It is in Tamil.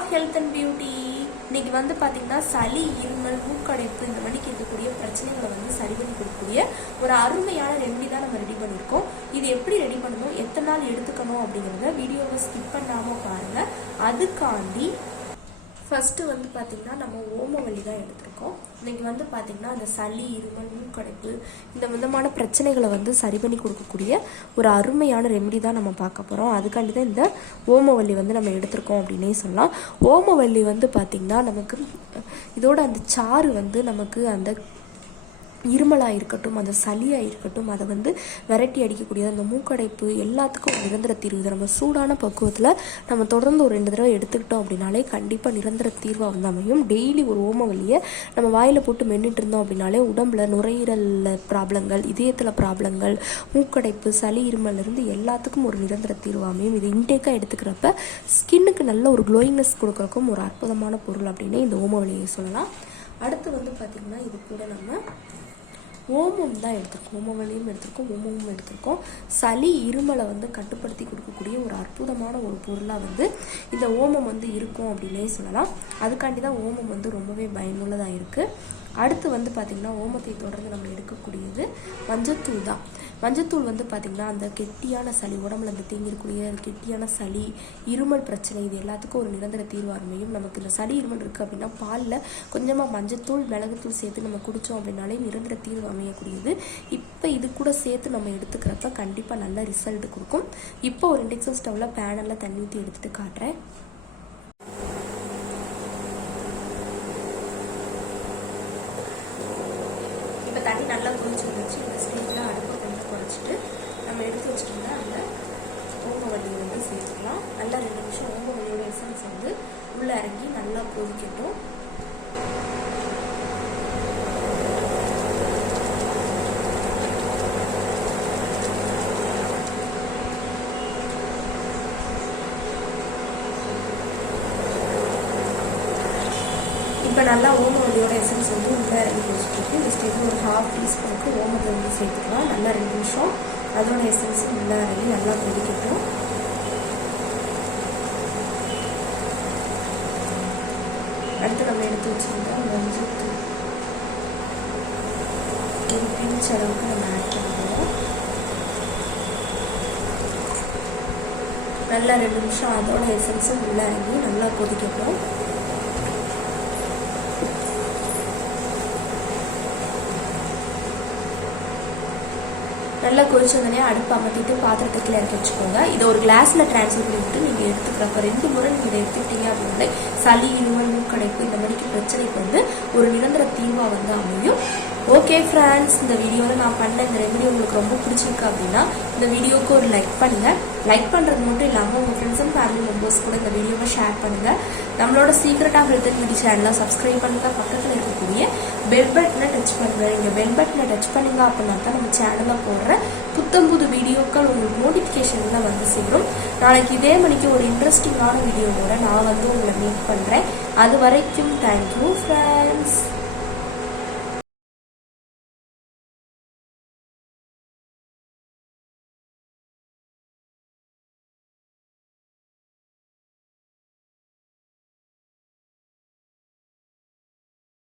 Of health and beauty. இன்னைக்கு வந்து பார்த்தீங்கன்னா சளி, இருமல், மூக்கடைப்பு இந்த மாதிரி இருக்கக்கூடிய பிரச்சனைகளை வந்து சரி பண்ணி கொடுக்கக்கூடிய ஒரு அருமையான ரெமெடி தான் நம்ம ரெடி பண்ணியிருக்கோம். இது எப்படி ரெடி பண்ணணும், எத்தனை நாள் எடுத்துக்கணும் அப்படிங்கிறத வீடியோவை ஸ்கிப் பண்ணாமல் பாருங்கள். அதுக்காண்டி ஃபஸ்ட்டு வந்து பார்த்திங்கன்னா நம்ம ஓமவல்லி தான் எடுத்திருக்கோம். இன்றைக்கி வந்து பார்த்திங்கன்னா அந்த சளி, இருமல், மூக்கடைப்பு இந்த விதமான பிரச்சனைகளை வந்து சரி பண்ணி கொடுக்கக்கூடிய ஒரு அருமையான ரெமெடி தான் நம்ம பார்க்க போகிறோம். அதுக்காண்டி தான் இந்த ஓமவல்லி வந்து நம்ம எடுத்திருக்கோம் அப்படின்னே சொல்லலாம். ஓமவல்லி வந்து பார்த்திங்கன்னா நமக்கு இதோட அந்த சாறு வந்து நமக்கு அந்த இருமலாக இருக்கட்டும், அந்த சளியாக இருக்கட்டும், அதை வந்து விரட்டி அடிக்கக்கூடியது, அந்த மூக்கடைப்பு எல்லாத்துக்கும் ஒரு நிரந்தர தீர்வு. நம்ம சூடான பக்குவத்தில் நம்ம தொடர்ந்து ஒரு 2 தடவை எடுத்துக்கிட்டோம் அப்படின்னாலே கண்டிப்பாக நிரந்தர தீர்வாக வந்து அமையும். டெய்லி ஒரு ஓமவல்லியை நம்ம வாயில் போட்டு மென்னுட்டு இருந்தோம் அப்படின்னாலே உடம்புல நுரையீரலில் ப்ராப்ளங்கள், இதயத்தில் ப்ராப்ளங்கள், மூக்கடைப்பு, சளி, இருமல்லேருந்து எல்லாத்துக்கும் ஒரு நிரந்தர தீர்வு அமையும். இது இன்டேக்காக எடுத்துக்கிறப்ப ஸ்கின்னுக்கு நல்ல ஒரு க்ளோயிங்னஸ் கொடுக்குறக்கும் ஒரு அற்புதமான பொருள் அப்படின்னு இந்த ஓமவல்லியை சொல்லலாம். அடுத்து வந்து பார்த்திங்கன்னா இது கூட நம்ம ஓமம் தான் எடுத்திருக்கோம். ஓமவல்லியும் எடுத்திருக்கோம், ஓமமும் எடுத்திருக்கோம். சளி, இருமலை வந்து கட்டுப்படுத்தி கொடுக்கக்கூடிய ஒரு அற்புதமான ஒரு பொருளாக வந்து இந்த ஓமம் வந்து இருக்கும் அப்படின்னே சொல்லலாம். அதுக்காண்டி தான் ஓமம் வந்து ரொம்பவே பயனுள்ளதாக இருக்குது. அடுத்து வந்து பார்த்திங்கன்னா ஓமத்தை தொடர்ந்து நம்ம எடுக்கக்கூடியது மஞ்சத்தூள் தான். மஞ்சத்தூள் வந்து பார்த்திங்கன்னா அந்த கெட்டியான சளி, உடம்புல அந்த தேங்கிருக்கூடிய கெட்டியான சளி, இருமல் பிரச்சனை இது எல்லாத்துக்கும் ஒரு நிரந்தர தீர்வு அமையும். நமக்கு இந்த சளி, இருமல் இருக்குது அப்படின்னா பாலில் கொஞ்சமாக மஞ்சத்தூள், மிளகுத்தூள் சேர்த்து நம்ம குடித்தோம் அப்படின்னாலே நிரந்தர தீர்வு அமையக்கூடியது. இப்போ இது கூட சேர்த்து நம்ம எடுத்துக்கிறப்ப கண்டிப்பாக நல்ல ரிசல்ட் கொடுக்கும். இப்போ ஒரு இண்டக்ஷன் ஸ்டவ்வில் பேனலில் தண்ணி ஊற்றி எடுத்துகிட்டு காட்டுறேன். இப்போ தண்ணி நல்லா குளிச்சு வச்சு இந்த ஸ்டேஜில் அடுப்பை கொஞ்சம் குறைச்சிட்டு நம்ம எடுத்து வச்சுட்டோம்னா அந்த ஓமவல்லியை வந்து சேர்த்துக்கலாம். நல்லா 2 நிமிஷம் ஓமவல்லியோட எசன்ஸ் வந்து உள்ளே இறங்கி நல்லா கொதிக்கட்டும். இப்போ நல்லா ஓமவல்லியோட எசன்ஸ் வந்து உள்ளே இறங்கி வச்சுட்டு இந்த ஸ்டேஜில் ஒரு 1/2 டீஸ்பூனுக்கு ஓமத்தை வந்து சேர்த்துக்கலாம். நல்லா 2 நிமிஷம் அதோட எசன்ஸ் உள்ளே இறங்கி நல்லா கொதிக்கட்டும். அடுத்து நம்ம எடுத்து வச்சுருந்தா மஞ்சள் ஒரு பிஞ்ச் அளவுக்கு நம்ம ஆட் பண்ணுவோம். நல்லா 2 நிமிஷம் அதோட எசன்ஸும் உள்ளே இறங்கி நல்லா கொதிக்கட்டும். நல்லா கொதிச்சோடனே அடுப்பு அமர்த்திட்டு பாத்திரத்துக்குள்ள இறக்கி வச்சுக்கோங்க. இதை ஒரு கிளாஸில் ட்ரான்ஸ்ஃபர் பண்ணிவிட்டு நீங்கள் எடுத்துக்கிறப்ப 2 முறை நீங்கள் இதை எடுத்துக்கிட்டீங்க அப்படின்னா சளி, இருமல், மூக்கடைப்பு இந்த மாதிரி பிரச்சனைக்கு வந்து ஒரு நிரந்தர தீர்வாக வந்து அமையும். ஓகே ஃப்ரெண்ட்ஸ், இந்த வீடியோவில் நான் பண்ண இந்த ரெமெடி உங்களுக்கு ரொம்ப பிடிச்சிருக்கு அப்படின்னா இந்த வீடியோவுக்கு ஒரு லைக் பண்ணுங்கள். லைக் பண்ணுறது மட்டும் இல்லாமல் உங்கள் ஃப்ரெண்ட்ஸ் அண்ட் ஃபேமிலி மெம்பர்ஸ் கூட இந்த வீடியோவை ஷேர் பண்ணுங்கள். நம்மளோட secret of health and beauty சேனலை சப்ஸ்கிரைப் பண்ணுங்கள். பக்கத்தில் இருக்கக்கூடிய பெல் பட்டனை டச் பண்ணுங்கள். நீங்கள் பெல் பட்டனை டச் பண்ணுங்க அப்படின்னா தான் நம்ம சேனலில் போடுற புத்தம்புது வீடியோக்கள் உங்களுக்கு நோட்டிஃபிகேஷனில் வந்து சேரும். நாளைக்கு இதே மணிக்கு ஒரு இன்ட்ரெஸ்டிங்கான வீடியோவோட நான் வந்து உங்களை மீட் பண்ணுறேன். அது வரைக்கும் தேங்க்யூ ஃப்ரெண்ட்ஸ்.